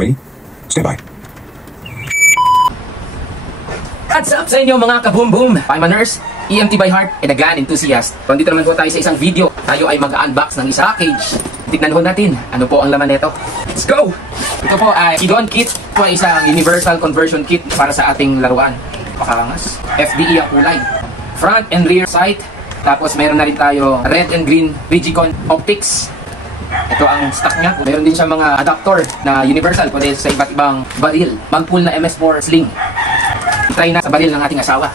ready? Stand by. What's up sa inyo mga kaboom boom? I'm a nurse, EMT by heart, and a gun enthusiast. So, dito naman po tayo sa isang video. Tayo ay mag-unbox ng isang package. Tignan ho natin ano po ang laman nito. Let's go! Ito po ay Kidon Kit. Ito ay isang universal conversion kit para sa ating laruan. Pakarangas. FDE ang kulay. Front and rear sight. Tapos meron na rin tayo red and green Vigicon optics. Ito ang stock niya. Meron din siya mga adapter na universal pwede sa iba't ibang baril. Mag-pull na MS4 sling. Try na sa baril ng ating asawa.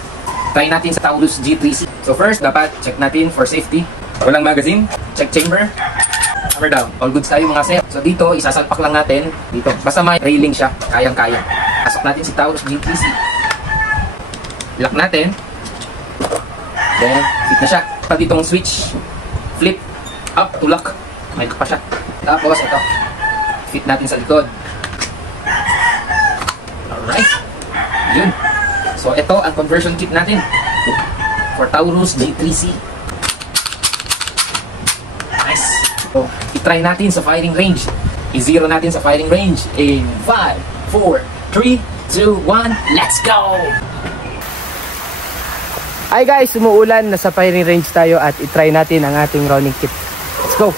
Try natin sa Taurus G3C. So first, dapat check natin for safety. Walang magazine. Check chamber. Hammer down. All goods tayo mga sir. So dito, isasalpak lang natin. Dito. Basta may railing siya. Kayang-kaya. Pasok natin si Taurus G3C. Lock natin. Then, fit na siya. Pag itong switch, flip, up to lock. May lock pa siya. Tapos, ito. Fit natin sa likod. Alright. Yun. So, ito ang conversion kit natin for Taurus G3C. Nice. So, i-try natin sa firing range. I-zero natin sa firing range in 5, 4, 3, 2, 1, let's go! Hi guys, umuulan. Nasa firing range tayo at i-try natin ang ating rounding kit. Let's go!